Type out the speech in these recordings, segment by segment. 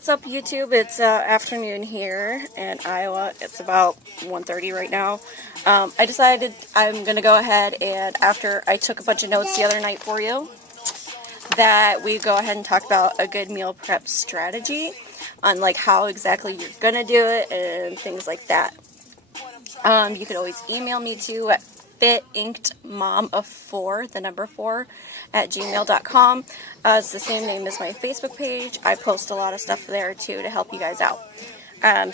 What's up, YouTube? It's afternoon here in Iowa. It's about 1:30 right now. I decided I'm going to go ahead and, after I took a bunch of notes the other night for you, that we go ahead and talk about a good meal prep strategy on like how exactly you're going to do it and things like that. You could always email me to at fitinkedmom4, the number 4, at gmail.com. It's the same name as my Facebook page. I post a lot of stuff there too to help you guys out.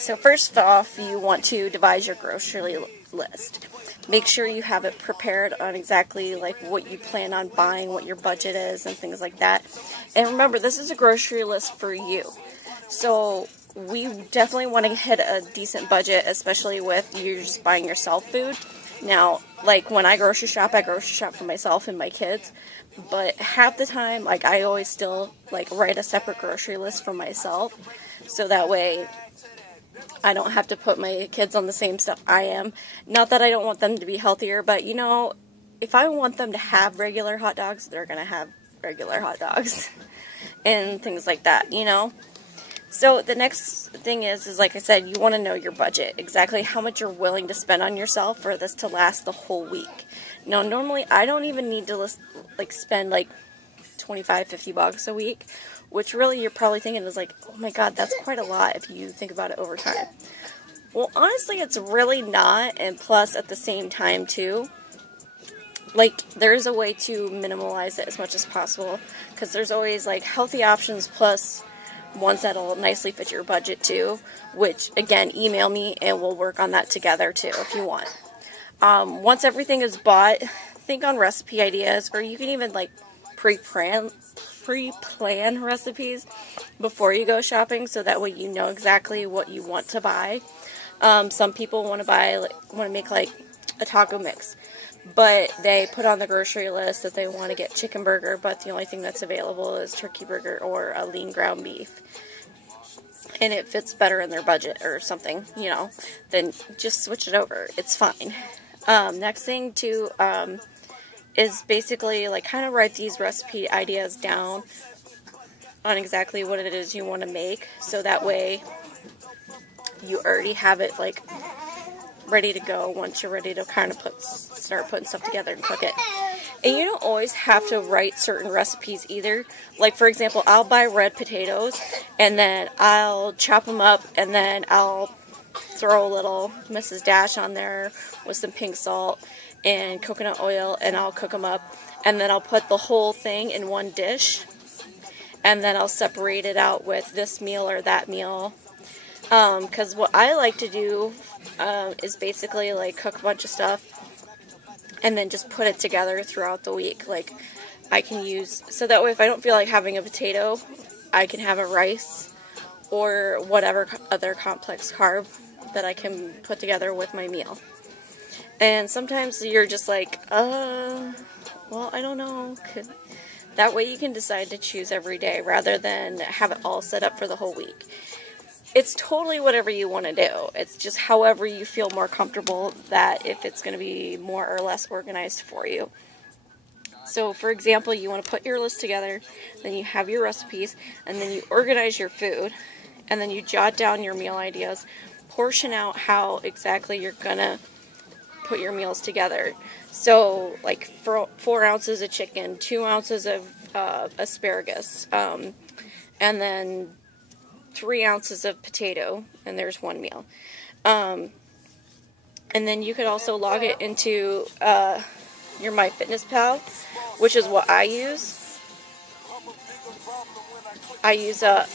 So first off, you want to devise your grocery list. Make sure you have it prepared on exactly like what you plan on buying, what your budget is, and things like that. And remember, this is a grocery list for you. So we definitely want to hit a decent budget, especially with you just buying yourself food. Now, like when I grocery shop for myself and my kids, but half the time, like I always still like write a separate grocery list for myself, so that way I don't have to put my kids on the same stuff I am. Not that I don't want them to be healthier, but you know, if I want them to have regular hot dogs, they're gonna have regular hot dogs and things like that, you know? So the next thing is like I said, you want to know your budget, exactly how much you're willing to spend on yourself for this to last the whole week. Now, normally I don't even need to spend like $25-50 a week, which really you're probably thinking is like, oh my god, that's quite a lot if you think about it over time. Well, honestly, it's really not, and plus at the same time too, like there's a way to minimalize it as much as possible, because there's always like healthy options plus ones that'll nicely fit your budget too, which again, email me and we'll work on that together too if you want. Once everything is bought, think on recipe ideas, or you can even like pre-plan recipes before you go shopping, so that way you know exactly what you want to buy. Some people want to make like a taco mix, but they put on the grocery list that they want to get chicken burger, but the only thing that's available is turkey burger or a lean ground beef, and it fits better in their budget or something, you know, then just switch it over. It's fine. Next thing too is basically like kind of write these recipe ideas down on exactly what it is you want to make, so that way you already have it like ready to go once you're ready to kind of start putting stuff together and cook it. And you don't always have to write certain recipes either. Like for example, I'll buy red potatoes and then I'll chop them up and then I'll throw a little Mrs. Dash on there with some pink salt and coconut oil, and I'll cook them up, and then I'll put the whole thing in one dish, and then I'll separate it out with this meal or that meal. Because what I like to do is basically like cook a bunch of stuff and then just put it together throughout the week. Like I can use, so that way if I don't feel like having a potato, I can have a rice or whatever other complex carb that I can put together with my meal. And sometimes you're just like, well, I don't know. That way you can decide to choose every day rather than have it all set up for the whole week. It's totally whatever you want to do. It's just however you feel more comfortable, that if it's going to be more or less organized for you. So, for example, you want to put your list together, then you have your recipes, and then you organize your food, and then you jot down your meal ideas, portion out how exactly you're going to put your meals together. So, like 4 ounces of chicken, 2 ounces of asparagus, and then 3 ounces of potato, and there's one meal. And then you could also log it into your MyFitnessPal, which is what I use. I use a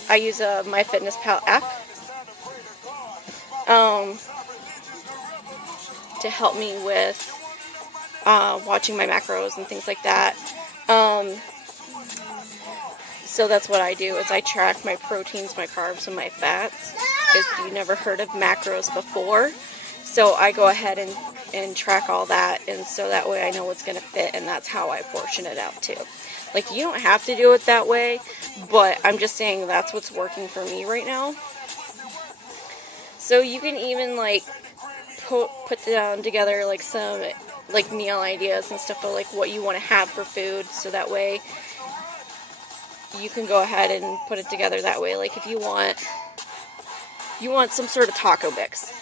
MyFitnessPal app to help me with watching my macros and things like that. So that's what I do, is I track my proteins, my carbs, and my fats. If you never heard of macros before, so I go ahead and track all that, and so that way I know what's going to fit, and that's how I portion it out too. Like, you don't have to do it that way, but I'm just saying that's what's working for me right now. So you can even like put down together like some like meal ideas and stuff of like what you want to have for food, so that way you can go ahead and put it together that way. Like if you want some sort of taco mix,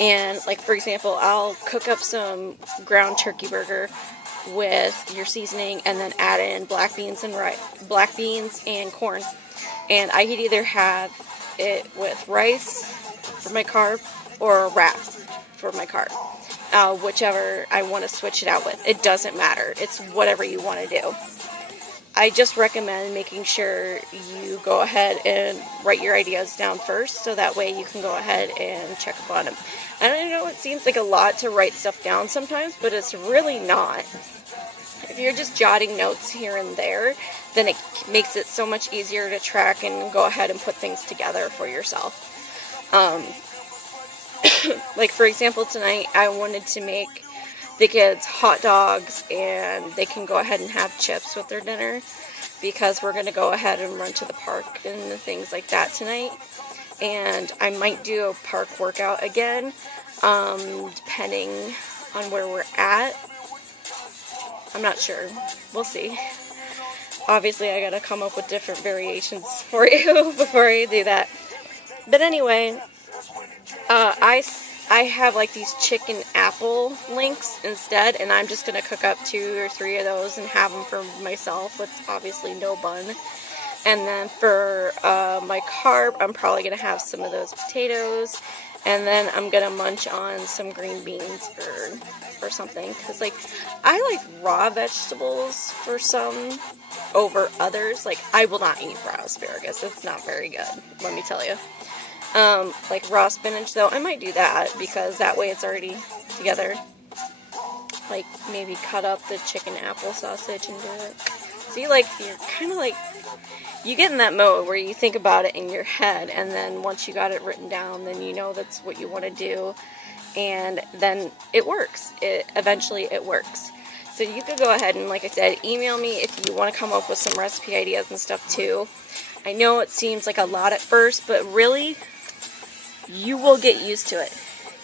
and like for example, I'll cook up some ground turkey burger with your seasoning, and then add in black beans and corn, and I could either have it with rice for my carb or a wrap for my carb, whichever I want to switch it out with. It doesn't matter. It's whatever you want to do. I just recommend making sure you go ahead and write your ideas down first, so that way you can go ahead and check up on them. And I know it seems like a lot to write stuff down sometimes, but it's really not. If you're just jotting notes here and there, then it makes it so much easier to track and go ahead and put things together for yourself. Like for example, tonight I wanted to make the kids hot dogs, and they can go ahead and have chips with their dinner, because we're going to go ahead and run to the park and things like that tonight. And I might do a park workout again, depending on where we're at. I'm not sure. We'll see. Obviously, I got to come up with different variations for you before I do that. But anyway, I have like these chicken apple links instead, and I'm just going to cook up 2 or 3 of those and have them for myself with obviously no bun. And then for my carb, I'm probably going to have some of those potatoes, and then I'm going to munch on some green beans or something, because like I like raw vegetables for some over others. Like I will not eat raw asparagus. It's not very good, let me tell you. Like raw spinach though, I might do that, because that way it's already together. Like maybe cut up the chicken apple sausage and do it. See, like you're kind of like, you get in that mode where you think about it in your head, and then once you got it written down, then you know that's what you want to do, and then it works. Eventually it works. So you could go ahead and, like I said, email me if you want to come up with some recipe ideas and stuff too. I know it seems like a lot at first, but really, you will get used to it.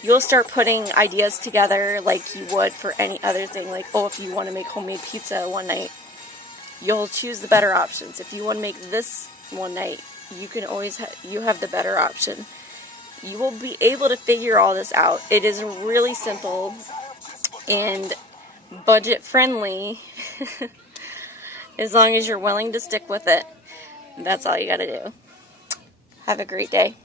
You'll start putting ideas together like you would for any other thing. Like, oh, if you want to make homemade pizza one night, you'll choose the better options. If you want to make this one night, you can always you have the better option. You will be able to figure all this out. It is really simple and budget friendly as long as you're willing to stick with it. That's all you got to do. Have a great day.